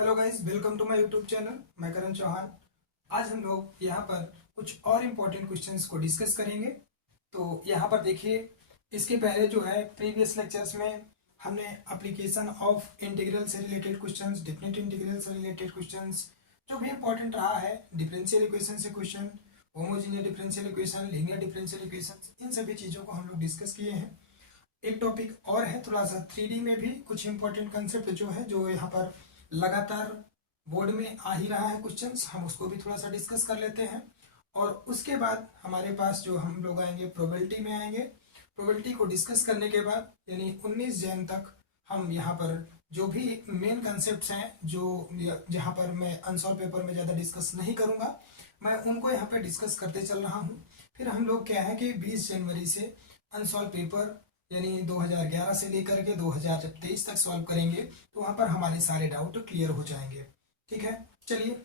Hello guys, welcome to my YouTube channel. मैं करण चौहान। आज हम लोग यहाँ पर कुछ और इम्पोर्टेंट क्वेश्चंस को डिस्कस करेंगे। तो यहाँ पर देखिए, इसके पहले जो है प्रीवियस लेक्चर्स में हमने एप्लीकेशन ऑफ इंटीग्रल से रिलेटेड क्वेश्चंस, डेफिनेट इंटीग्रल से रिलेटेड क्वेश्चंस, जो भी इंपॉर्टेंट रहा है, डिफरेंशियल इक्वेशन से question, homogeneous differential equation, linear differential equation, इन सभी चीज़ों को हम लोग डिस्कस किए हैं। एक टॉपिक और है थोड़ा सा 3D में भी कुछ इंपॉर्टेंट कंसेप्ट जो है, जो यहाँ पर लगातार बोर्ड में आ ही रहा है क्वेश्चंस, हम उसको भी थोड़ा सा डिस्कस कर लेते हैं। और उसके बाद हमारे पास जो हम लोग आएंगे प्रोबेबिलिटी में आएंगे। प्रोबेबिलिटी को डिस्कस करने के बाद यानी 19 जैन तक हम यहाँ पर जो भी मेन कंसेप्ट हैं, जो जहाँ पर मैं अनसॉल्व पेपर में ज़्यादा डिस्कस नहीं करूँगा, मैं उनको यहाँ पर डिस्कस करते चल रहा हूँ। फिर हम लोग क्या है कि 20 जनवरी से अनसॉल्व पेपर यानी 2011 से लेकर के 2023 तक सॉल्व करेंगे, तो वहाँ पर हमारे सारे डाउट क्लियर हो जाएंगे। ठीक है, चलिए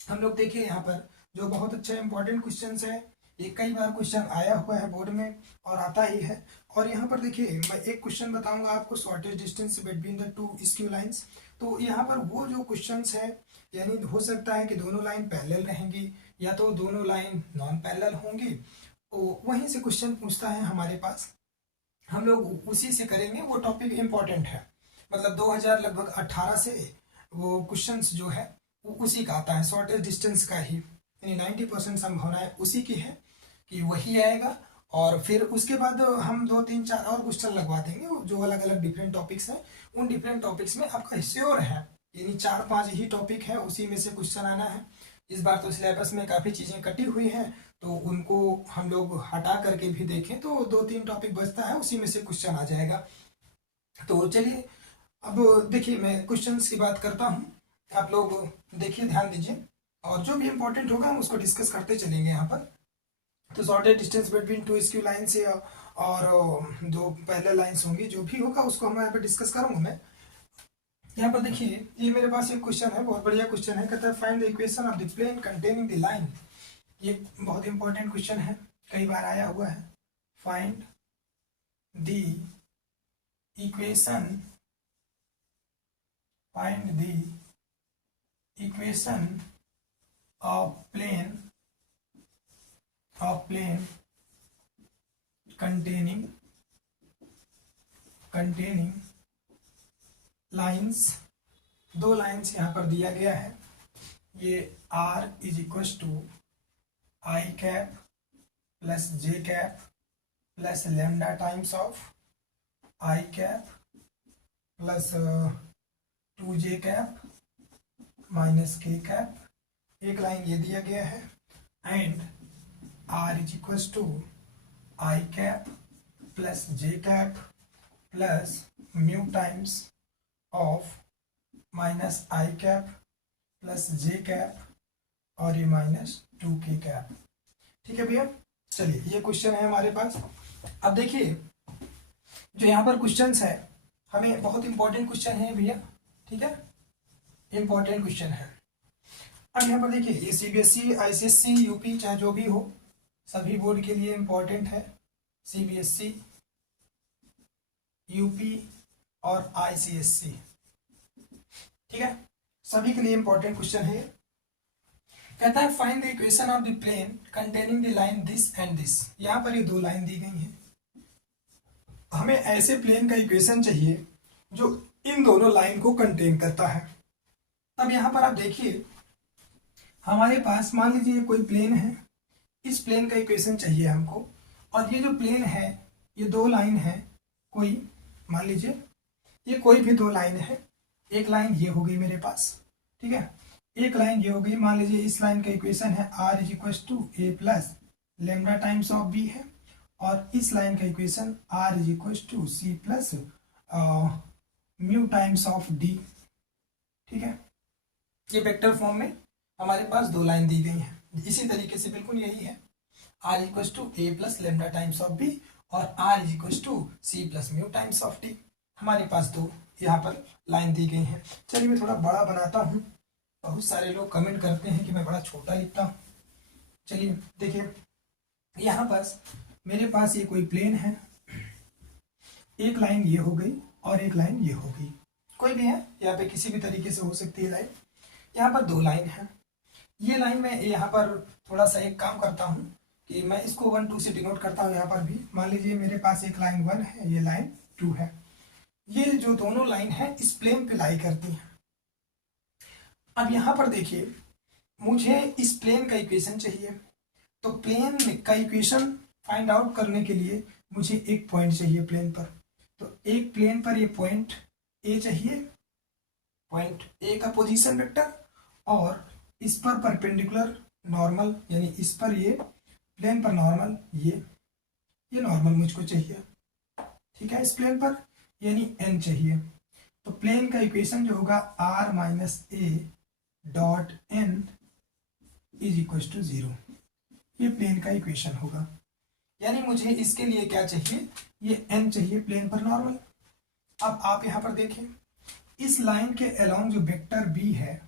हम लोग देखिए यहाँ पर जो बहुत अच्छा इंपॉर्टेंट क्वेश्चन है, ये कई बार क्वेश्चन आया हुआ है बोर्ड में और आता ही है। और यहाँ पर देखिए, मैं एक क्वेश्चन बताऊंगा आपको, shortage distance between the two skew lines. तो यहाँ पर वो जो क्वेश्चन है, यानी हो सकता है कि दोनों लाइन पैरेलल रहेंगी या तो दोनों लाइन नॉन पैरेलल होंगी। तो वहीं से क्वेश्चन पूछता है हमारे पास, हम लोग उसी से करेंगे। वो टॉपिक इम्पोर्टेंट है, मतलब 2000 लगभग 18 से वो क्वेश्चंस जो है वो उसी का आता है, शॉर्टेज डिस्टेंस का ही, यानी 90% संभावना उसी की है कि वही आएगा। और फिर उसके बाद हम 2 3 4 और क्वेश्चन लगवा देंगे, जो अलग अलग डिफरेंट टॉपिक्स हैं। उन डिफरेंट टॉपिक्स में आपका श्योर है, यानी 4 5 ही टॉपिक है, उसी में से क्वेश्चन आना है। इस बार तो सिलेबस में काफ़ी चीज़ें कटी हुई हैं, तो उनको हम लोग हटा करके भी देखें तो 2 3 टॉपिक बचता है, उसी में से क्वेश्चन आ जाएगा। तो चलिए अब देखिए, मैं क्वेश्चंस की बात करता हूँ, आप लोग देखिए, ध्यान दीजिए, और जो भी इंपॉर्टेंट होगा हम उसको डिस्कस करते चलेंगे यहाँ पर। तो shortage distance between two skew line से और दो पैरेलल लाइंस होंगी, जो भी होगा उसको हम यहाँ पर डिस्कस करूँगा मैं। यहाँ पर देखिए, ये मेरे पास एक क्वेश्चन है, बहुत बढ़िया क्वेश्चन है। कहता है find the equation of the plane containing the line. ये बहुत इंपॉर्टेंट क्वेश्चन है, कई बार आया हुआ है। Find the equation, find the equation of plane containing lines. दो लाइंस यहाँ पर दिया गया है, ये r is equal to i cap plus j cap plus lambda times of i cap plus 2j cap minus k cap. एक line ये दिया गया है, and r is equal to i cap plus j cap plus mu times of minus i cap plus j cap और ये minus 2k cap. ठीक है भैया, चलिए ये क्वेश्चन है हमारे पास। अब देखिए, जो यहाँ पर क्वेश्चंस है, हमें बहुत इंपॉर्टेंट क्वेश्चन है भैया। ठीक है, इंपॉर्टेंट क्वेश्चन है। अब यहाँ पर देखिए, ये CBSE ICSE यूपी चाहे जो भी हो, सभी बोर्ड के लिए इंपॉर्टेंट है। CBSE यूपी और ICSE, ठीक है, सभी के लिए इंपॉर्टेंट क्वेश्चन है। कहता है find the equation of the plane containing the line this and this. यहाँ पर ये दो लाइन दी गई हैं, हमें ऐसे प्लेन का इक्वेशन चाहिए जो इन दोनों लाइन को कंटेन करता है। अब यहाँ पर आप देखिए, हमारे पास मान लीजिए कोई प्लेन है, इस प्लेन का इक्वेशन चाहिए हमको, और ये जो प्लेन है ये दो लाइन है, कोई मान लीजिए ये कोई भी दो लाइन है। एक लाइन ये हो गई मेरे पास, ठीक है, एक लाइन ये हो गई। मान लीजिए इस लाइन का इक्वेशन है r is equal to a plus lambda times of b है, और इस लाइन का equation r is equal to c plus mu times of d. ठीक है, ये वेक्टर फॉर्म में हमारे पास दो लाइन दी गई हैं। इसी तरीके से बिल्कुल यही है, r is equal to a plus lambda times of b और r is equal to c plus mu times of d. हमारे पास दो यहाँ पर लाइन दी गई है। चलिए मैं थोड़ा बड़ा बनाता हूँ, बहुत सारे लोग कमेंट करते हैं कि मैं बड़ा छोटा लिखता हूँ। चलिए देखिए, यहाँ पास मेरे पास ये कोई प्लेन है, एक लाइन ये हो गई और एक लाइन ये हो गई, कोई भी है, यहाँ पे किसी भी तरीके से हो सकती है लाइन। यहाँ पर दो लाइन है, ये लाइन मैं यहाँ पर थोड़ा सा एक काम करता हूँ कि मैं इसको 1 2 से डिनोट करता हूँ। यहाँ पर भी मान लीजिए मेरे पास एक लाइन 1 है, ये लाइन 2 है। ये जो दोनों लाइन है इस प्लेन पे लाई करती हैं। अब यहाँ पर देखिए, मुझे इस प्लेन का इक्वेशन चाहिए, तो प्लेन का इक्वेशन फाइंड आउट करने के लिए मुझे एक पॉइंट चाहिए प्लेन पर। तो एक प्लेन पर ये पॉइंट ए चाहिए, पॉइंट ए का पोजीशन वेक्टर, और इस पर परपेंडिकुलर नॉर्मल, यानी इस पर ये प्लेन पर नॉर्मल, ये नॉर्मल मुझको चाहिए। ठीक है, इस प्लेन पर यानी एन चाहिए। तो प्लेन का इक्वेशन जो होगा r minus a dot n is equal to 0, ये प्लेन का इक्वेशन होगा। यानी मुझे इसके लिए क्या चाहिए, ये n चाहिए प्लेन पर नॉर्मल। अब आप यहां पर देखें, इस लाइन के अलोंग जो वेक्टर b है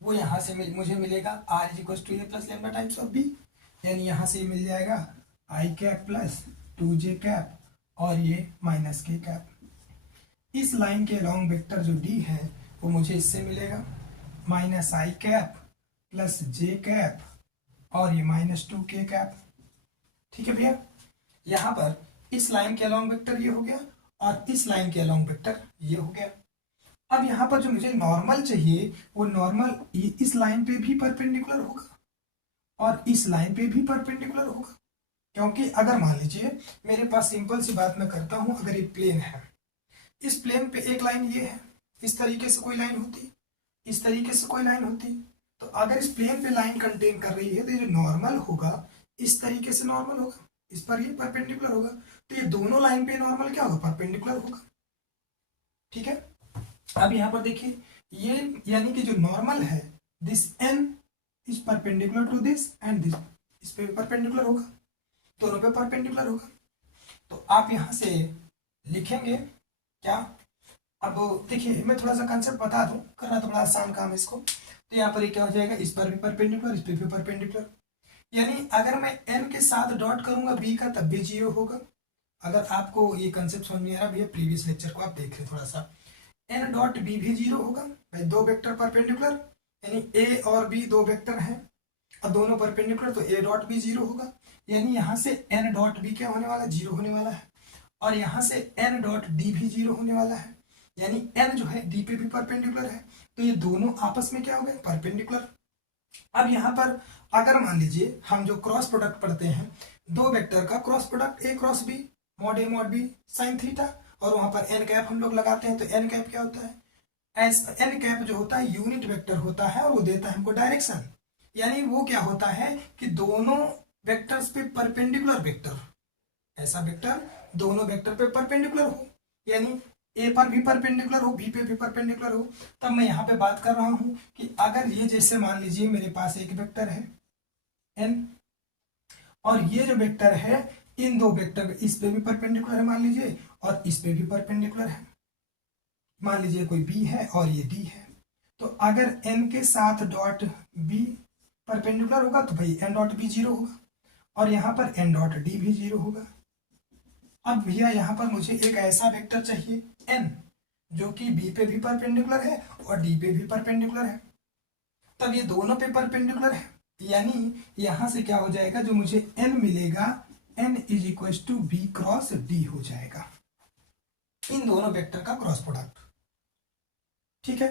वो यहां से मुझे मिलेगा r is equal to a plus lambda times of b, यानी यहां से मिल जाएगा i cap plus 2j cap और ये माइनस k कैप। इस लाइन के अलोंग वेक्टर जो d है वो मुझे इससे मिलेगा minus i cap plus j cap और ये माइनस 2k कैप। ठीक है भैया, यहाँ पर इस लाइन के अलोंग वेक्टर ये हो गया और इस लाइन के अलोंग वेक्टर ये हो गया। अब यहाँ पर जो मुझे नॉर्मल चाहिए वो नॉर्मल इस लाइन पे भी परपेंडिकुलर होगा और इस लाइन पे भी परपेंडिकुलर होगा, क्योंकि अगर मान लीजिए मेरे पास सिंपल सी बात मैं करता हूं, अगर ये प्लेन है, इस प्लेन पे एक लाइन ये है, इस तरीके से कोई लाइन होती, इस तरीके से कोई लाइन होती, तो अगर इस प्लेन पे लाइन कंटेन कर रही है तो ये जो नॉर्मल होगा इस तरीके से नॉर्मल होगा, इस पर ये परपेंडिकुलर होगा, तो ये दोनों लाइन पे नॉर्मल क्या होगा, परपेंडिकुलर होगा। ठीक है, अब यहाँ पर देखिए, ये यानी कि जो नॉर्मल है this n is perpendicular to this and this, इस पे परपेंडिकुलर होगा, दोनों पे परपेंडिकुलर होगा। तो आप यहाँ से लिखेंगे क्या, अब देखिए मैं थोड़ा सा कंसेप्ट बता दूं, करना तो बड़ा आसान काम है इसको। तो यहाँ पर ये क्या हो जाएगा, इस पर भी परपेंडिकुलर, इस पर भी परपेंडिकुलर, यानी अगर मैं n के साथ डॉट करूंगा b का तब भी 0 होगा। अगर आपको ये कंसेप्ट समझ में आ रहा भैया, प्रीवियस लेक्चर को आप देख लें थोड़ा सा, n डॉट b भी 0 होगा भाई, दो वेक्टर परपेंडिकुलर, यानी a और b दो वेक्टर हैं और दोनों परपेंडिकुलर, तो a डॉट b 0 होगा, यानी यहाँ से n डॉट b क्या होने वाला, 0 होने वाला है, और यहाँ से n डॉट d भी 0 होने वाला है, यानी n जो है d पे भी परपेंडिकुलर है, तो ये दोनों आपस में क्या हो गए, परपेंडिकुलर। अब यहाँ पर अगर मान लीजिए हम जो क्रॉस प्रोडक्ट पढ़ते हैं, दो वेक्टर का cross product a cross b mod a mod b sine theta, और वहां पर n कैप हम लोग लगाते हैं, तो n कैप क्या होता है, n कैप जो होता है यूनिट वेक्टर होता है और वो देता है हमको डायरेक्शन, यानी वो क्या होता है कि दोनों वेक्टर्स पे परपेंडिकुलर वेक्टर, ऐसा वेक्टर दोनों वेक्टर पे परपेंडिकुलर हो, यानी a पर भी परपेंडिकुलर हो, b पे भी परपेंडिकुलर हो। तब मैं यहाँ पे बात कर रहा हूँ कि अगर ये जैसे मान लीजिए मेरे पास एक वेक्टर है n, और ये जो वेक्टर है इन दो वेक्टर इस पे भी परपेंडिकुलर है मान लीजिए, और इस पे भी परपेंडिकुलर है, मान लीजिए कोई b है और ये d है, तो अगर n के साथ डॉट b परपेंडिकुलर होगा तो भाई n डॉट b 0 होगा, और यहाँ पर n डॉट d भी 0 होगा। अब भैया यहाँ पर मुझे एक ऐसा वेक्टर चाहिए n जो कि b पे भी परपेंडिकुलर है और d पे भी परपेंडिकुलर है, तब ये दोनों पे परपेंडिकुलर है, यानी यहां से क्या हो जाएगा, जो मुझे n मिलेगा n is equal to b cross d हो जाएगा, इन दोनों वेक्टर का क्रॉस प्रोडक्ट। ठीक है,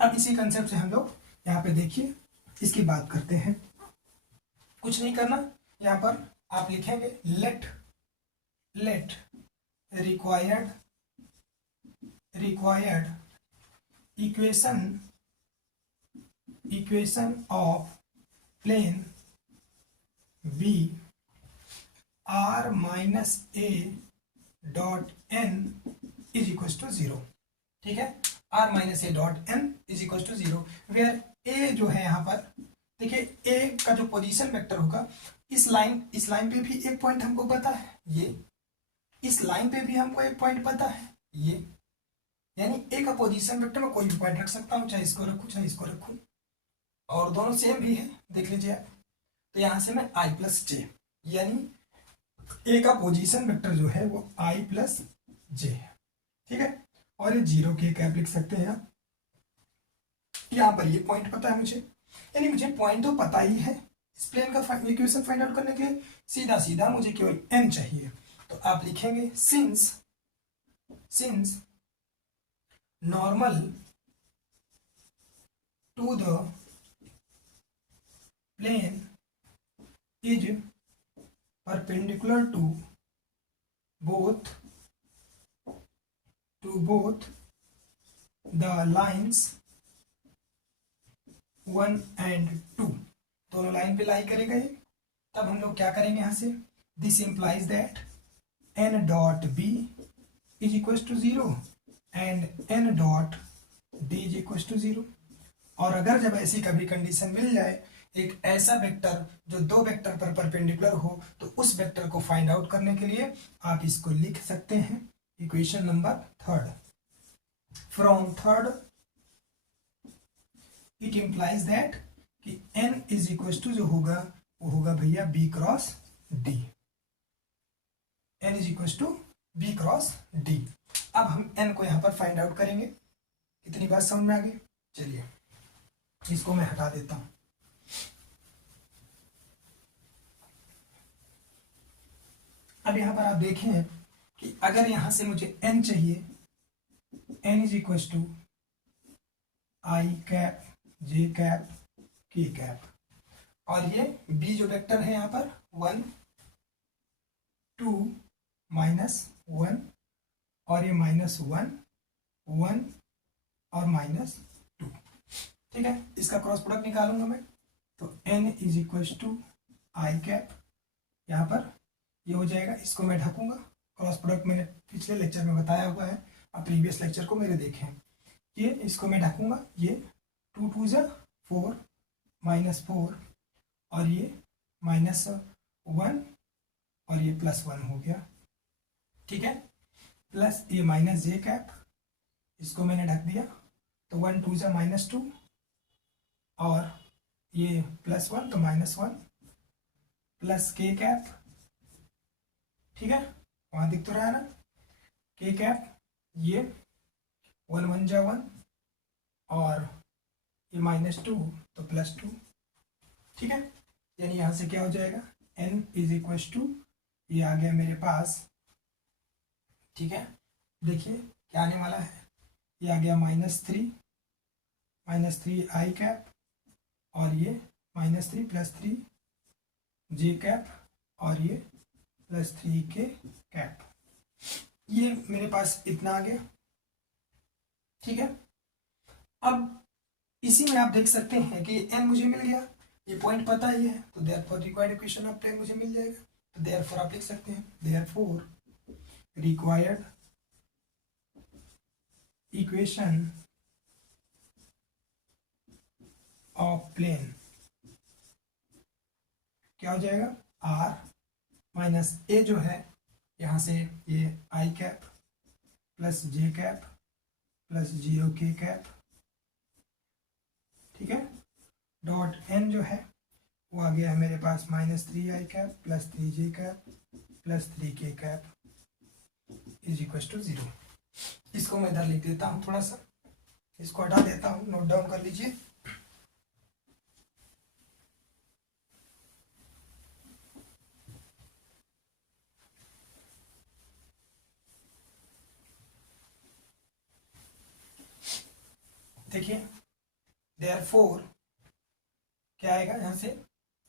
अब इसी कंसेप्ट से हम लोग यहाँ पे देखिए इसकी बात करते हैं। कुछ नहीं करना, यहाँ पर आप लिखेंगे let required equation of plane b r minus a dot n is equal to 0। ठीक है, r minus a dot n is equal to 0, where a जो है यहाँ पर देखिए, a का जो पोजीशन वेक्टर होगा, इस लाइन पे भी एक पॉइंट हमको पता है, ये इस लाइन पे भी हमको एक पॉइंट पता है, ये यानी a का पोजीशन वेक्टर में कोई भी पॉइंट रख सकता हूँ, चाहे इसको रखूँ चाहे इसको रखूँ, और दोनों सेम भी है, देख लीजिए आप। तो यहां से मैं i प्लस j, यानी a का पोजीशन वेक्टर जो है वो i प्लस j है। ठीक है, और पर ये 0 के कैप लिख सकते हैं आप। यहाँ पर ये पॉइंट पता है मुझे, यानी मुझे पॉइंट तो पता ही है। इस प्लेन का इक्वेशन फाइंड आउट करने के लिए सीधा सीधा मुझे केवल n चाहिए। तो आप लिखेंगे since normal to the plane is perpendicular to both the lines 1 and 2, दोनों लाइन पे लाई करेगा ये। तब हम लोग क्या करेंगे यहाँ से, this implies that n dot b is equal to 0 and n dot d is equal to 0। और अगर जब ऐसी कभी कंडीशन मिल जाए, एक ऐसा वेक्टर जो दो वेक्टर पर परपेंडिकुलर हो, तो उस वेक्टर को फाइंड आउट करने के लिए आप इसको लिख सकते हैं equation number 3। From 3 it implies that कि n इज इक्वल टू जो होगा वो होगा भैया b cross d। n is equal to b cross d। अब हम n को यहां पर फाइंड आउट करेंगे। कितनी बात समझ में आ गई? चलिए इसको मैं हटा देता हूं। अब यहां पर आप देखें कि अगर यहां से मुझे n चाहिए, n is equal to i cap j cap k cap, और ये b जो वेक्टर है यहां पर 1 2 -1 और ये -1 1 और -2। ठीक है, इसका क्रॉस प्रोडक्ट निकालूंगा मैं। तो n is equal to i cap, यहाँ पर ये हो जाएगा, इसको मैं ढकूंगा। क्रॉस प्रोडक्ट मैंने पिछले लेक्चर में बताया हुआ है, आप प्रीवियस लेक्चर को मेरे देखें। ये इसको मैं ढकूंगा, ये 2 2 जा 4 -4 और ये -1 और ये +1 हो गया। ठीक है, प्लस ये माइनस जे कैप, इसको मैंने ढक दिया। तो 1 2 जा -2 और ये +1 तो -1 प्लस के कैप। ठीक है, वहां दिख तो रहा है ना के कैप, ये 1 1 जा 1 और ये -2 तो +2। ठीक है, यानी यहां से क्या हो जाएगा, n इज इक्वल टू, ये आ गया मेरे पास। ठीक है, देखिए क्या आने वाला है, ये आ गया -3 आई कैप और ये -3 +3 जे कैप और ये +3 के कैप। ये मेरे पास इतना आ गया। ठीक है, अब इसी में आप देख सकते हैं कि n मुझे मिल गया, ये पॉइंट पता ही है, तो therefore required equation of plane मुझे मिल जाएगा। तो देयरफॉर आप लिख सकते हैं, therefore required equation of plane क्या हो जाएगा, r माइनस a जो है यहाँ से ये आई cap plus j cap plus 0 के कैप। ठीक है, डॉट n जो है वो आ गया है मेरे पास -3 आई कैप प्लस 3 जे कैप प्लस 3 के कैप इज इक्वल टू 0। इसको मैं इधर लिख देता हूँ, थोड़ा सा इसको हटा देता हूँ, नोट डाउन कर लीजिए। देखिए देयरफॉर क्या आएगा, यहाँ से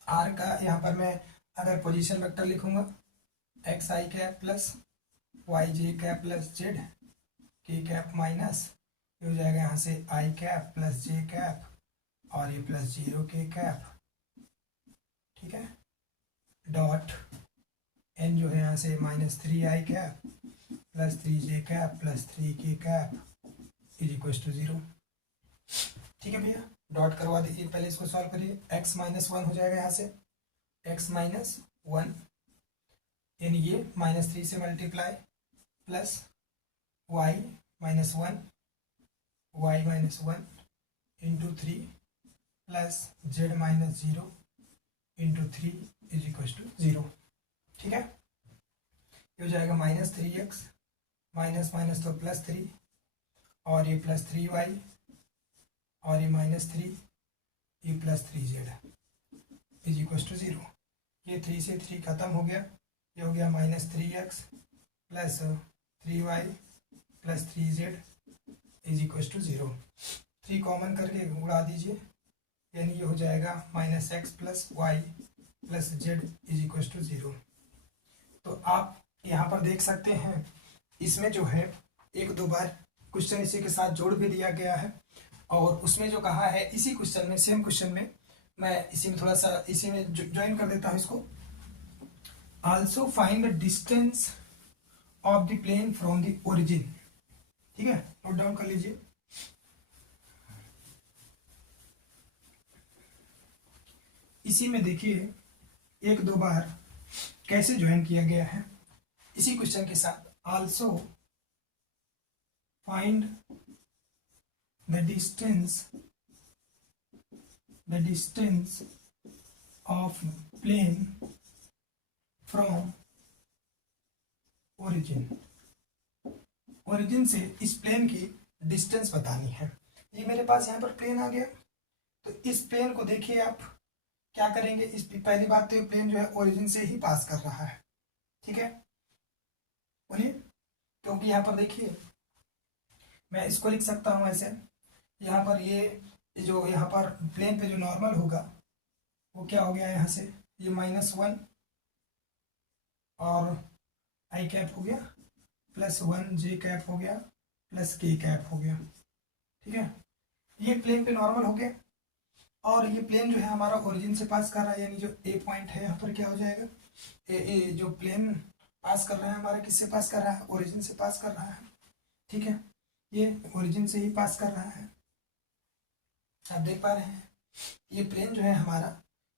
r का, यहाँ पर मैं अगर पोजीशन वेक्टर लिखूंगा एक्स आई कैप प्लस वाई जे कैप प्लस जेड के कैप माइनस, ये हो जाएगा यहाँ से आई कैप प्लस जे कैप और ये प्लस 0 के कैप। ठीक है, डॉट n जो है यहाँ से -3 आई कैप प्लस 3 जे कैप प्लस 3 के कैप इज इक्वल टू 0। ठीक है भैया, डॉट करवा दीजिए, पहले इसको सॉल्व करिए। x -1 हो जाएगा यहाँ से x -1 यानी ये -3 से multiply plus y -1 into 3 plus z -0 into 3 is equal to 0। ठीक है, ये हो जाएगा -3x माइनस माइनस तो +3 और ये +3y और ये -3 ये +3z इज इक्वल टू 0। ये 3 से 3 खत्म हो गया, ये हो गया -3x plus 3y plus 3z is equal to 0। 3 common करके उड़ा दीजिए, यानी ये हो जाएगा -x plus y plus z is equal to 0। तो आप यहाँ पर देख सकते हैं, इसमें जो है एक दो बार क्वेश्चन इसी के साथ जोड़ भी दिया गया है, और उसमें जो कहा है इसी क्वेश्चन में, सेम क्वेश्चन में, मैं इसी में थोड़ा सा इसी में ज्वाइन कर देता हूँ इसको। Also find the distance of the plane from the origin. ठीक है, नोट डाउन कर लीजिए। इसी में देखिए एक दो बार कैसे ज्वाइन किया गया है इसी क्वेश्चन के साथ। Also find the distance of plane from origin. Origin से इस प्लेन की डिस्टेंस बतानी है। ये मेरे पास यहाँ पर प्लेन आ गया, तो इस प्लेन को देखिए आप क्या करेंगे। इस पहली बात तो ये प्लेन जो है ओरिजिन से ही पास कर रहा है, ठीक है, बोलिए। क्योंकि यहाँ पर देखिए मैं इसको लिख सकता हूँ ऐसे, यहाँ पर ये जो यहाँ पर प्लेन पे जो नॉर्मल होगा वो क्या हो गया यहाँ से, ये -1 और i कैप हो गया +1 j कैप हो गया प्लस k कैप हो गया। ठीक है, ये प्लेन पे नॉर्मल हो गया, और ये प्लेन जो है हमारा ओरिजिन से पास कर रहा है, यानी जो ए पॉइंट है यहाँ पर क्या हो जाएगा, ए जो प्लेन पास कर रहा है हमारा किससे पास कर रहा है, ओरिजिन से पास कर रहा है। ठीक है, ये ओरिजिन से ही पास कर रहा है। आप देख पा रहे हैं ये प्लेन जो है हमारा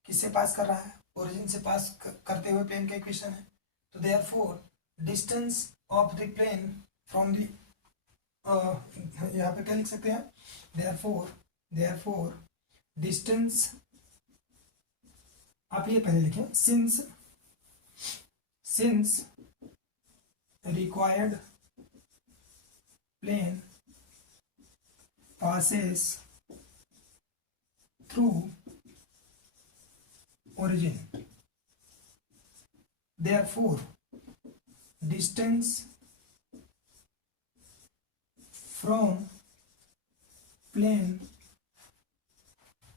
किससे पास कर रहा है, ओरिजिन से पास करते हुए प्लेन का इक्वेशन है। तो therefore distance of the plane from the, यहाँ पे क्या लिख सकते हैं, देयरफॉर डिस्टेंस, आप ये पहले लिखें, since required plane passes through origin, therefore distance from plane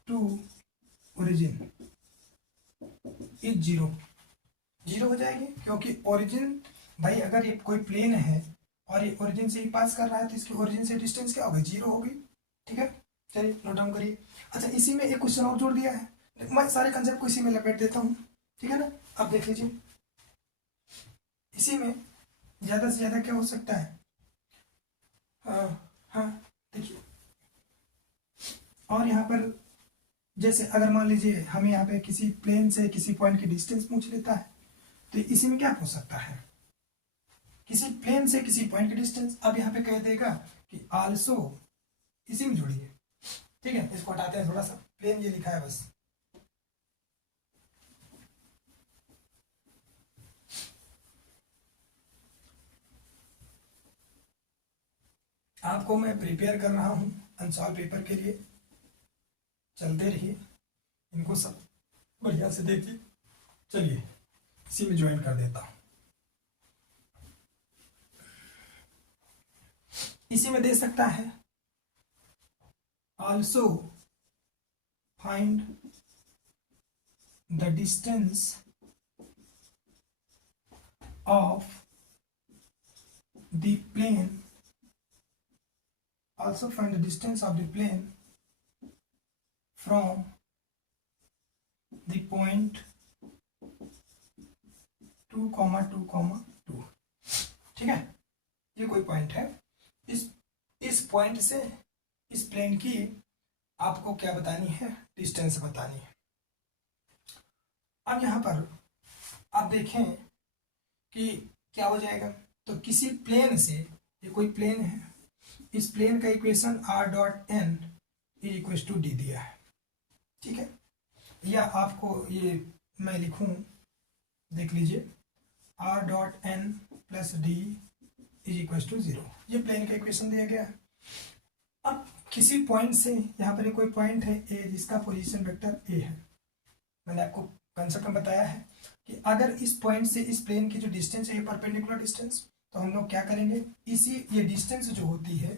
to origin is 0 हो जाएगी, क्योंकि ओरिजिन भाई अगर ये कोई प्लेन है और ये ओरिजिन से ही पास कर रहा है तो इसकी ओरिजिन से डिस्टेंस क्या होगी, 0 होगी। ठीक है, चलिए नोट डाउन करिए। अच्छा, इसी में एक क्वेश्चन और जोड़ दिया है, मैं सारे कंसेप्ट को इसी में लपेट देता हूँ। ठीक है ना, अब देख लीजिए, इसी में ज़्यादा से ज़्यादा क्या हो सकता है, हाँ देखिए, और यहाँ पर जैसे अगर मान लीजिए हमें यहाँ पे किसी प्लेन से किसी पॉइंट की डिस्टेंस पूछ लेता है, तो इसी में क्या पूछ सकता है, किसी प्लेन से किसी पॉइंट की डिस्टेंस। अब यहाँ पे कह देगा कि आल्सो, इसी में जोड़िए। ठीक है, इसको हटाते हैं थोड़ा सा, प्लेन ये लिखा है बस। आपको मैं प्रिपेयर कर रहा हूँ अनसॉल्व पेपर के लिए, चलते रहिए, इनको सब बढ़िया से देखिए। चलिए इसी में ज्वाइन कर देता हूँ। इसी में दे सकता है also find the distance of the plane, also find the distance of the plane from the point 2, 2, 2। ठीक है, ये कोई पॉइंट है, इस पॉइंट से इस प्लेन की आपको क्या बतानी है, डिस्टेंस बतानी है। अब यहाँ पर आप देखें कि क्या हो जाएगा, तो किसी प्लेन से, ये कोई प्लेन है, इस प्लेन का equation r.n is equal to d दिया है। ठीक है, या आपको ये मैं लिखूं, देख लीजिए, r.n plus d is equal to 0, ये प्लेन का इक्वेशन दिया गया है। अब किसी पॉइंट से, यहाँ पर कोई पॉइंट है ए जिसका पोजीशन वेक्टर ए है, मैंने आपको कंसेप्ट में बताया है कि अगर इस पॉइंट से इस प्लेन की जो डिस्टेंस है ये परपेंडिकुलर डिस्टेंस, तो हम लोग क्या करेंगे, इसी ये डिस्टेंस जो होती है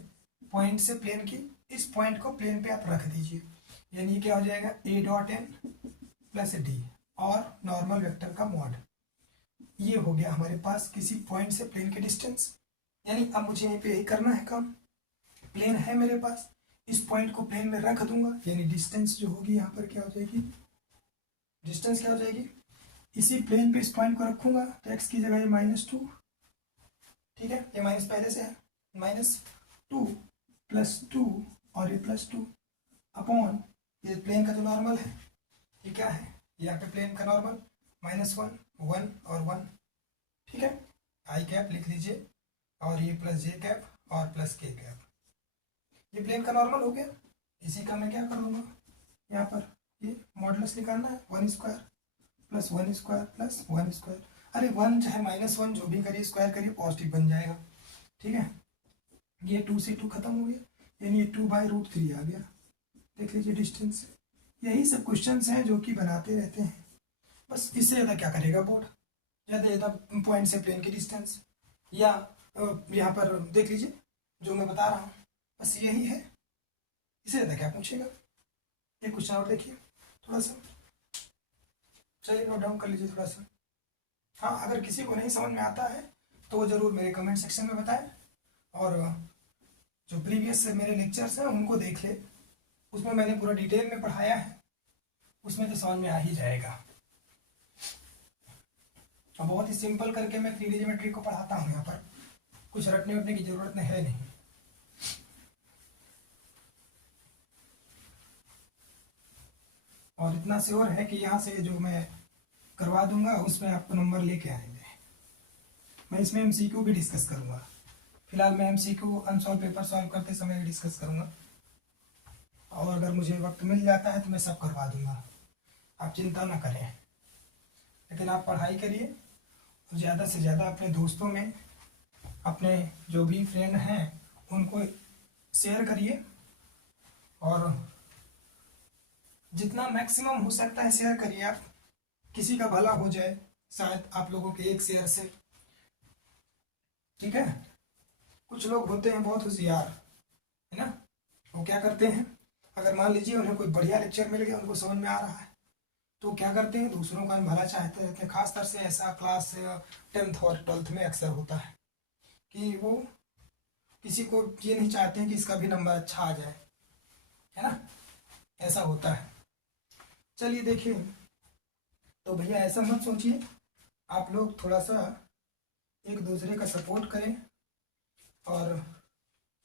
पॉइंट से प्लेन की, इस पॉइंट को प्लेन पे आप रख दीजिए, यानी क्या हो जाएगा a dot n plus d और नॉर्मल वेक्टर का मॉड। ये हो गया हमारे पास किसी पॉइंट से प्लेन के डिस्टेंस। यानी अब मुझे यहीं पे यही करना है काम, प्लेन है मेरे पास, इस पॉइंट को प्लेन में रख दूंगा, यानी डिस्टेंस जो होगी यहाँ पर क्या हो जाएगी, डिस्टेंस क्या हो जाएगी, इसी प्लेन पे इस पॉइंट को रखूंगा तो एक्स की जगह ये -2, ठीक है, ये माइनस पहले से है, -2 +2 और ये +2 अपॉन ये प्लेन का जो नॉर्मल है, ये क्या है, यहाँ पे प्लेन का नॉर्मल -1 1 और 1, ठीक है, आई कैप लिख लीजिए और ये प्लस जे कैप और प्लस के कैप, ये प्लेन का नॉर्मल हो गया। इसी का मैं क्या कर लूँगा, यहाँ पर ये मॉडुलस निकालना है, 1² + 1² + 1², अरे 1 चाहे -1 जो भी करिए स्क्वायर करिए पॉजिटिव बन जाएगा, ठीक है, ये 2 से 2 खत्म हो गया, यानी ये 2/√3 आ गया। देख लीजिए डिस्टेंस, यही सब क्वेश्चंस हैं जो कि बनाते रहते हैं, बस इससे ज़्यादा क्या करेगा बोर्ड, ज़्यादा पॉइंट से प्लेन की डिस्टेंस, या यहाँ पर देख लीजिए जो मैं बता रहा हूँ, बस यही है, इससे ज़्यादा क्या पूछेगा। एक क्वेश्चन और देखिए थोड़ा सा, चलिए नोट डाउन कर लीजिए थोड़ा सा। हाँ, अगर किसी को नहीं समझ में आता है तो वो ज़रूर मेरे कमेंट सेक्शन में बताएं, और जो प्रीवियस मेरे लेक्चर्स हैं उनको देख ले, उसमें मैंने पूरा डिटेल में पढ़ाया है, उसमें तो समझ में आ ही जाएगा। अब बहुत ही सिंपल करके मैं 3D ज्योमेट्री को पढ़ाता हूँ, यहाँ पर कुछ रटने वटने की ज़रूरत है नहीं। और इतना श्योर है कि यहाँ से जो मैं करवा दूंगा उसमें आपको नंबर लेके आएंगे। मैं इसमें MCQ भी डिस्कस करूँगा, फिलहाल मैं MCQ अनसॉल्व पेपर सॉल्व करते समय डिस्कस करूँगा, और अगर मुझे वक्त मिल जाता है तो मैं सब करवा दूँगा, आप चिंता ना करें। लेकिन आप पढ़ाई करिए और ज़्यादा से ज़्यादा अपने दोस्तों में, अपने जो भी फ्रेंड हैं उनको शेयर करिए, और जितना मैक्सिमम हो सकता है शेयर करिए आप, किसी का भला हो जाए शायद आप लोगों के एक शेयर से, ठीक है। कुछ लोग होते हैं बहुत होशियार, है ना, वो क्या करते हैं, अगर मान लीजिए उन्हें कोई बढ़िया लेक्चर मिल गया, उनको समझ में आ रहा है, तो क्या करते हैं, दूसरों का भला चाहते रहते हैं। खासतौर से ऐसा क्लास 10th और 12th में अक्सर होता है कि वो किसी को ये नहीं चाहते हैं कि इसका भी नंबर अच्छा आ जाए, है ना, ऐसा होता है। चलिए देखिए, तो भैया ऐसा मत सोचिए, आप लोग थोड़ा सा एक दूसरे का सपोर्ट करें और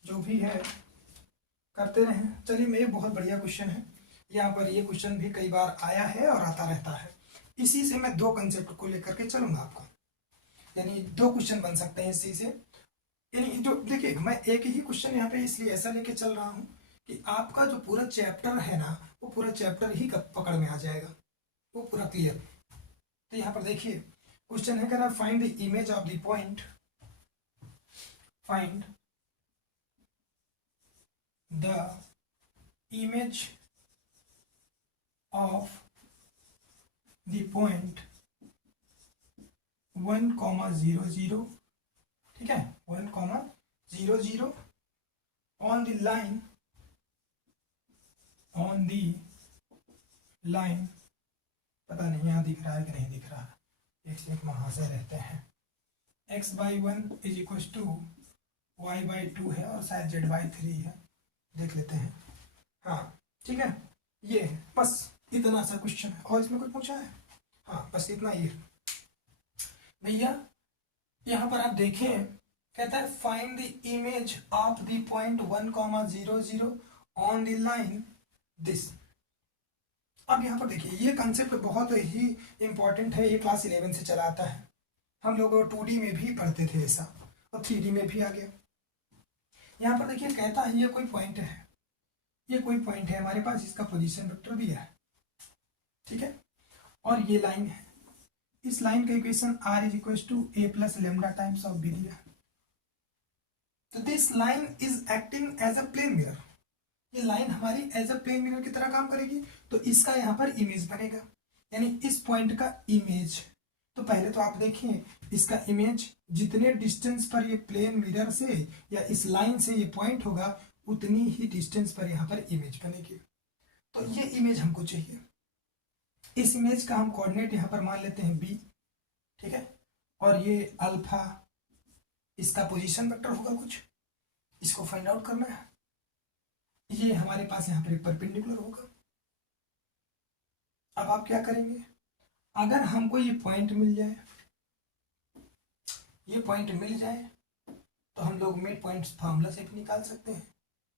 जो भी है करते रहें। चलिए, मेरे बहुत बढ़िया क्वेश्चन है यहाँ पर, ये क्वेश्चन भी कई बार आया है और आता रहता है, इसी से मैं 2 कंसेप्ट को लेकर के चलूंगा आपका, यानी 2 क्वेश्चन बन सकते हैं इसी से। यानी जो देखिए, मैं एक ही क्वेश्चन यहाँ पे इसलिए ऐसा लेके चल रहा हूँ कि आपका जो पूरा चैप्टर है ना, वो पूरा चैप्टर ही पकड़ में आ जाएगा, वो पूरा क्लियर। तो यहाँ पर देखिए क्वेश्चन है, कहना find the image of the point, find the image of the point 1, 0, ठीक है, 1, 0, ऑन द लाइन, पता नहीं यहाँ दिख रहा है कि नहीं दिख रहा है, एक वहां से रहते हैं, x/1 = y/2 है और शायद z/3 है, देख लेते हैं। हाँ ठीक है, ये है, बस इतना सा क्वेश्चन है, और इसमें कुछ पूछा है, हाँ बस इतना ही है भैया। यहाँ पर आप देखें, कहता है find the image of the point 1, 0, on the line this. अब यहाँ पर देखिए, ये कंसेप्ट बहुत ही इंपॉर्टेंट है, ये क्लास 11 से चला आता है, हम लोग 2D में भी पढ़ते थे ऐसा, और 3D में भी आ गया। यहाँ पर देखिए कहता है ये कोई पॉइंट है, ये कोई पॉइंट है हमारे पास, इसका पोजीशन वेक्टर दिया है, ठीक है, और ये लाइन है, इस लाइन का equation r = a + lambda times of b दिया। तो this line is acting as a plane mirror, ये लाइन हमारी एज अ प्लेन मिरर की तरह काम करेगी, तो इसका यहाँ पर इमेज बनेगा, यानी इस पॉइंट का इमेज। तो पहले तो आप देखिए इसका इमेज, जितने डिस्टेंस पर ये प्लेन मिरर से या इस लाइन से ये पॉइंट होगा उतनी ही डिस्टेंस पर यहाँ पर इमेज बनेगी। तो ये इमेज हमको चाहिए। इस इमेज का हम कोऑर्डिनेट यहाँ पर मान लेते हैं बी, ठीक है। और ये अल्फा इसका पोजीशन वेक्टर होगा कुछ, इसको फाइंड आउट करना है। ये हमारे पास यहाँ पर एक परपेंडिकुलर होगा। अब आप क्या करेंगे, अगर हमको ये पॉइंट मिल जाए, ये पॉइंट मिल जाए तो हम लोग मिड पॉइंट फार्मूला से भी निकाल सकते हैं,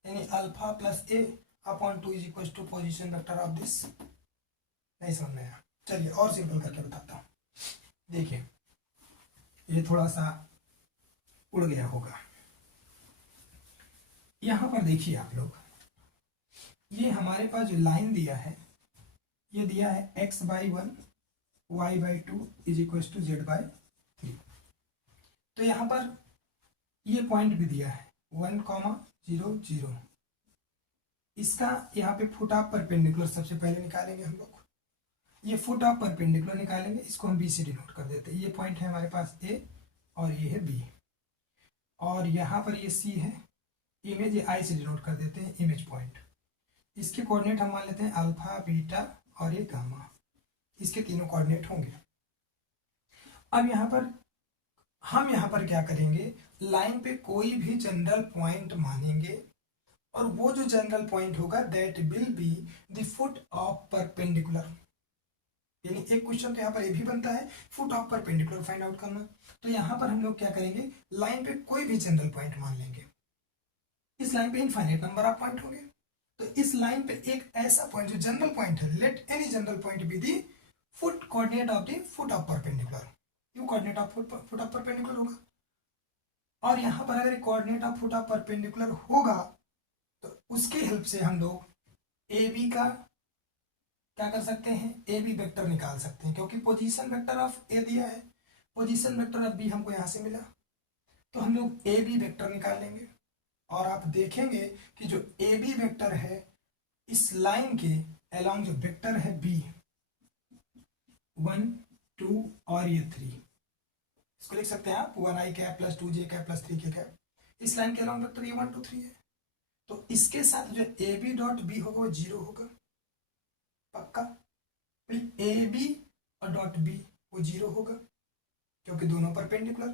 यानी alpha plus a upon 2 is equal to position vector of this. नहीं समझ में आया, चलिए और सिंपल करके बताता हूँ। देखिए ये थोड़ा सा उड़ गया होगा। यहां पर देखिए आप लोग, ये हमारे पास जो लाइन दिया है, ये दिया है x/1 y/2 is equal to z/3। तो यहां पर ये पॉइंट भी दिया है 1, 0, 0। इसका यहाँ पे फुट ऑफ परपेंडिकुलर सबसे पहले निकालेंगे हम लोग। ये फुट ऑफ परपेंडिकुलर निकालेंगे, इसको हम बी से डिनोट कर देते हैं। ये पॉइंट है हमारे पास ए और ये है बी, और यहाँ पर ये सी है, इमेज ये आई से डिनोट कर देते हैं, इमेज पॉइंट। इसके कोऑर्डिनेट हम मान लेते हैं अल्फा, बीटा और ये गामा, इसके तीनों कोऑर्डिनेट होंगे। अब हम यहाँ पर क्या करेंगे, लाइन पे कोई भी जनरल पॉइंट मानेंगे, और वो जो जनरल पॉइंट होगा that will be the foot of perpendicular. यानी एक क्वेश्चन तो यहाँ पर ये भी बनता है, foot of perpendicular find out करना। तो यहाँ पर हम लोग क्या करेंगे, लाइन पे कोई भी जनरल पॉइंट मान लेंगे। इस लाइन पे इनफाइनाइट नंबर ऑफ पॉइंट होंगे, तो इस लाइन पे एक ऐसा पॉइंट जो जनरल पॉइंट है, let any general point be the foot coordinate of the foot of perpendicular. ये coordinate of foot of perpendicular होगा। और यहाँ पर अगर coordinate of foot of perpendicular होगा तो उसकी हेल्प से हम लोग ए बी का क्या कर सकते हैं, ए बी वेक्टर निकाल सकते हैं, क्योंकि पोजीशन वेक्टर ऑफ ए दिया है, पोजीशन वेक्टर ऑफ बी हमको यहाँ से मिला, तो हम लोग ए बी वेक्टर निकाल लेंगे। और आप देखेंगे कि जो ए बी वेक्टर है, इस लाइन के अलोंग जो वेक्टर है बी, 1, 2 और ये 3, इसको लिख सकते हैं आप 1i cap plus 2j cap plus 3k cap. इस लाइन के अलोंग वेक्टर ये 1, 2, 3 है, तो इसके साथ जो ए बी डॉट बी होगा वो 0 होगा पक्का। फिर ए बी और डॉट बी वो 0 होगा, क्योंकि दोनों परपेंडिकुलर।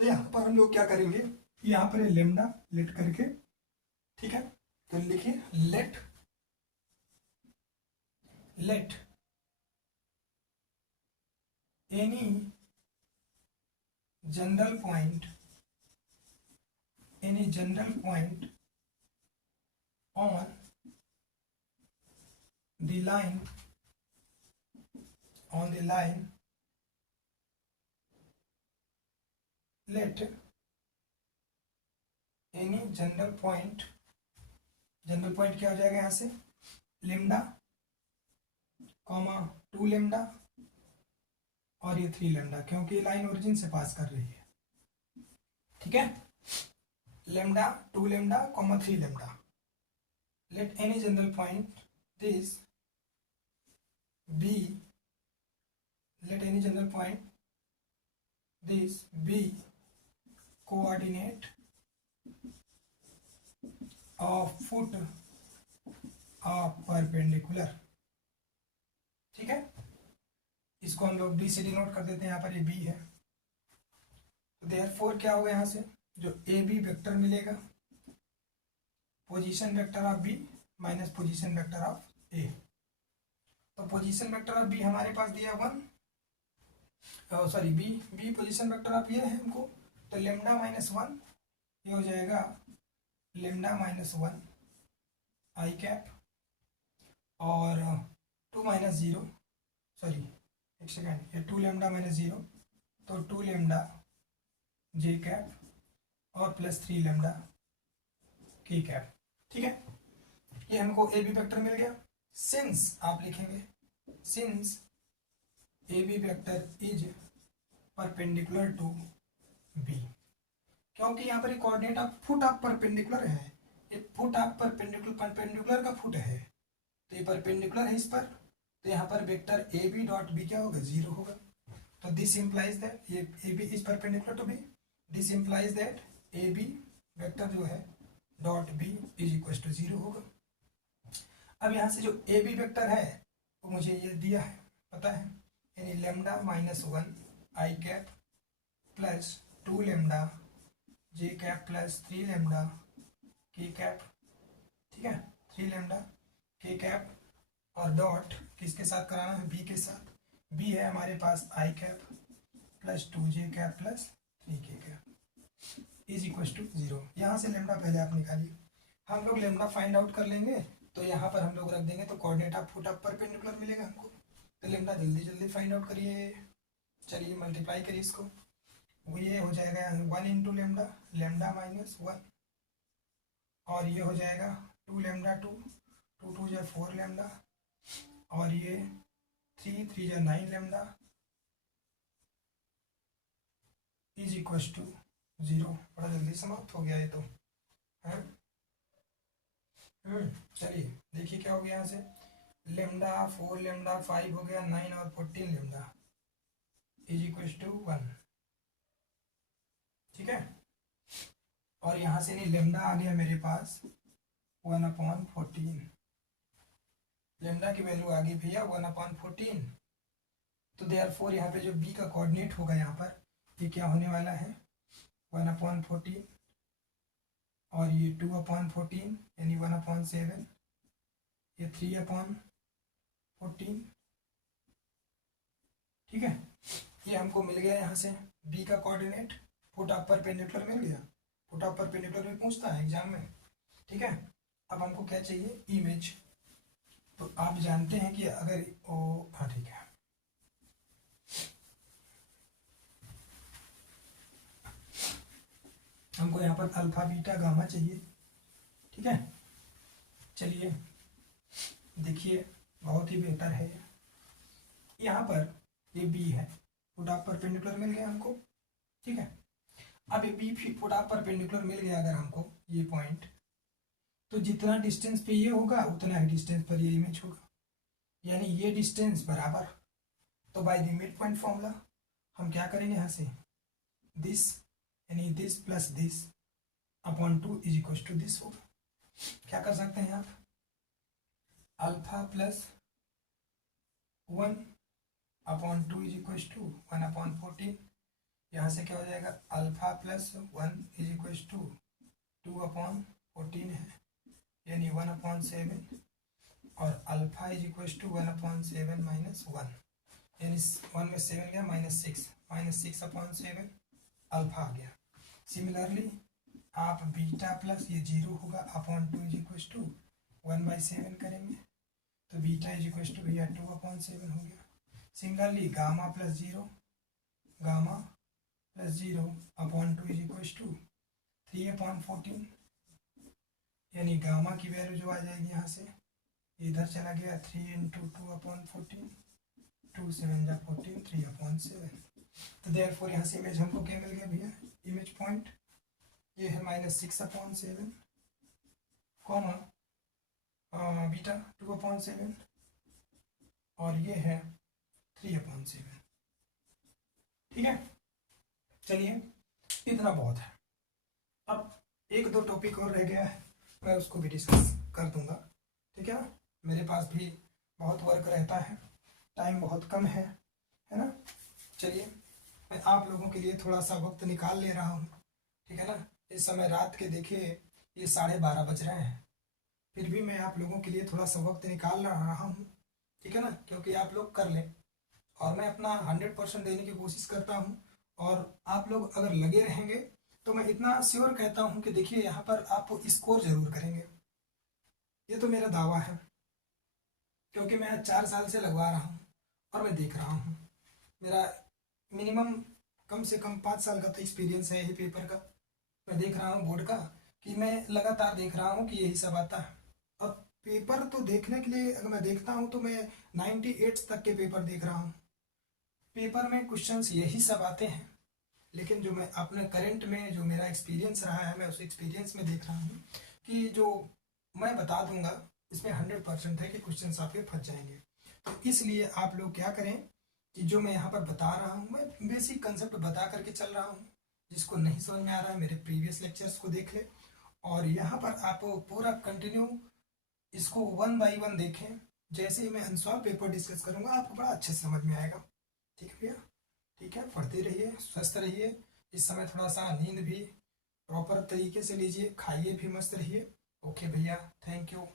तो यहाँ पर हम लोग क्या करेंगे, यहाँ पर लेमडा लेट करके, ठीक है, तो लिखिए late any general point on the line let any general point क्या हो जाएगा यहाँ से, लेमडा कॉमा 2 लेमडा और ये 3 लेमडा, क्योंकि लाइन ओरिजिन से पास कर रही है, ठीक है। Lambda 2 lambda comma 3 lambda, let any general point this be coordinate of foot of perpendicular, ठीक है। इसको हम लोग बी से डिनोट कर देते हैं, यहाँ पर ये बी है, तो देयरफॉर क्या होगा, यहाँ से जो ए बी वेक्टर मिलेगा, position vector of B minus position vector of A. तो पोजीशन वेक्टर ऑफ बी हमारे पास दिया 1, sorry B position vector of ये है हमको, तो लेमडा माइनस 1 ये हो जाएगा लेमडा माइनस 1 आई कैप, और 2 माइनस 0, सॉरी एक सेकेंड, ये 2 लेमडा माइनस 0, तो 2 लेमडा जे कैप और प्लस 3 लेमडा के कैप, ठीक है। ये हमको ए बी वेक्टर मिल गया। सिंस आप लिखेंगे, since a B vector is perpendicular to b, क्योंकि यहाँ पर coordinate of foot of perpendicular है, ये फुट आप परपेंडिकुलर का फुट है, तो ये परपेंडिकुलर है इस पर, तो यहाँ पर vector a b dot b क्या होगा, 0 होगा। तो दिस इम्प्लाइज दैट ये a b is perpendicular to b, this implies that a B vector जो है dot b is equal to 0 होगा। अब यहाँ से जो ए बी वेक्टर है वो मुझे ये दिया है, पता है, यानी लेमडा -1 आई कैप प्लस 2 लेमडा जे कैप प्लस 3 लेमडा के कैप, ठीक है, 3 लेमडा के कैप, और डॉट किसके साथ कराना है, बी के साथ। बी है हमारे पास आई कैप प्लस 2 जे कैप प्लस 3 के कैप इज इक्वल टू 0। यहाँ से लेमडा पहले आप निकालिए, हम लोग लेमडा फाइंड आउट कर लेंगे, तो यहाँ पर हम लोग रख देंगे, तो coordinate of foot of perpendicular मिलेगा हमको। तो लेमडा जल्दी जल्दी फाइंड आउट करिए, चलिए मल्टीप्लाई करिए इसको, वो ये हो जाएगा 1 इंटू लेमडा, लेमडा -1, और ये हो जाएगा 2 लेमडा 2, 2 2 जा 4 लेमडा, और ये 3 3 जा 9 लेमडा इज इक्वल टू 0। बड़ा जल्दी समाप्त हो गया ये तो है। चलिए देखिए क्या हो गया, यहाँ से लेमडा 4 लेमडा 5 हो गया 9 और 14 लेमडा इज इक्वल टू 1, ठीक है। और यहाँ से नहीं, लेमडा आ गया मेरे पास 1/14, लेमडा की वैल्यू आ गई भैया 1/14। तो देयरफॉर यहाँ पे जो बी का कोऑर्डिनेट होगा यहाँ पर ये क्या होने वाला है, 1/14, और ये 2/14 यानी 1/7, ये 3/14, ठीक है। ये हमको मिल गया यहाँ से बी का कोऑर्डिनेट, फुट ऑफ परपेंडिकुलर मिल गया, फुट ऑफ परपेंडिकुलर भी पूछता है एग्जाम में, ठीक है। अब हमको क्या चाहिए, इमेज। तो आप जानते हैं कि अगर ओ, हाँ ठीक है, हमको यहाँ पर अल्फा बीटा गामा चाहिए, ठीक है। चलिए देखिए बहुत ही बेहतर है, यहाँ पर ये बी है, फुट ऑफ परपेंडिकुलर मिल गया हमको, ठीक है। अब ये बी फुट ऑफ परपेंडिकुलर मिल गया अगर हमको ये पॉइंट, तो जितना डिस्टेंस पे ये होगा उतना ही डिस्टेंस पर ये इमेज होगा, यानी ये डिस्टेंस बराबर। तो by the mid point formula हम क्या करेंगे, यहाँ से दिस यानी this plus this upon 2 is equal to this होगा। क्या कर सकते हैं आप, alpha plus 1/2 is equal to 1/14, यहाँ से क्या हो जाएगा, alpha plus 1 is equal to 2/14 है, यानी 1/7, और alpha is equal to 1/7 minus 1, यानी 1 में 7 गया -6/7 अल्फा आ गया। सिमिलरली आप बीटा प्लस ये 0 होगा अपॉन 2 इज इक्वल टू 1/7 करेंगे, तो बीटा इज इक्वल टू भैया 2/7 हो गया। Similarly gamma plus 0 upon 2 is equal to 3/14, यानी गामा की वैल्यू जो आ जाएगी यहाँ से इधर चला गया 3 इंटू 2/14, 2 7 जा 14, 3/7। तो देयरफॉर यहाँ से इमेज हमको क्या मिल गया भैया, इमेज पॉइंट ये है -6/7 कॉमा बीटा 2/7, और ये है 3/7, ठीक है। चलिए इतना बहुत है, अब एक दो टॉपिक और रह गया है, मैं उसको भी डिस्कस कर दूंगा, ठीक है। मेरे पास भी बहुत वर्क रहता है, टाइम बहुत कम है ना। चलिए मैं आप लोगों के लिए थोड़ा सा वक्त निकाल ले रहा हूँ, ठीक है ना। इस समय रात के देखिए ये 12:30 बज रहे हैं, फिर भी मैं आप लोगों के लिए थोड़ा सा वक्त निकाल रहा हूँ, ठीक है ना, क्योंकि आप लोग कर लें और मैं अपना 100% देने की कोशिश करता हूँ, और आप लोग अगर लगे रहेंगे तो मैं इतना श्योर कहता हूँ कि देखिए यहाँ पर आप स्कोर जरूर करेंगे, ये तो मेरा दावा है, क्योंकि मैं 4 साल से लगवा रहा हूँ और मैं देख रहा हूँ, मेरा मिनिमम कम से कम 5 साल का तो एक्सपीरियंस है ये पेपर का। मैं देख रहा हूँ बोर्ड का कि मैं लगातार देख रहा हूँ कि यही सब आता है, और पेपर तो देखने के लिए अगर मैं देखता हूँ तो मैं 98 तक के पेपर देख रहा हूँ, पेपर में क्वेश्चंस यही सब आते हैं। लेकिन जो मैं अपने करंट में जो मेरा एक्सपीरियंस रहा है मैं उस एक्सपीरियंस में देख रहा हूँ कि जो मैं बता दूंगा इसमें 100% है कि क्वेश्चन आपके फंस जाएंगे। तो इसलिए आप लोग क्या करें कि जो मैं यहाँ पर बता रहा हूँ मैं बेसिक कंसेप्ट बता करके चल रहा हूँ। जिसको नहीं समझ में आ रहा है मेरे प्रीवियस लेक्चर्स को देख ले, और यहाँ पर आप पूरा कंटिन्यू इसको 1 बाय 1 देखें। जैसे ही मैं अनसॉल्व पेपर डिस्कस करूंगा आपको बड़ा अच्छे से समझ में आएगा। ठीक है भैया, ठीक है, पढ़ते रहिए, स्वस्थ रहिए। इस समय थोड़ा सा नींद भी प्रॉपर तरीके से लीजिए, खाइए भी मस्त रहिए। ओके भैया, थैंक यू।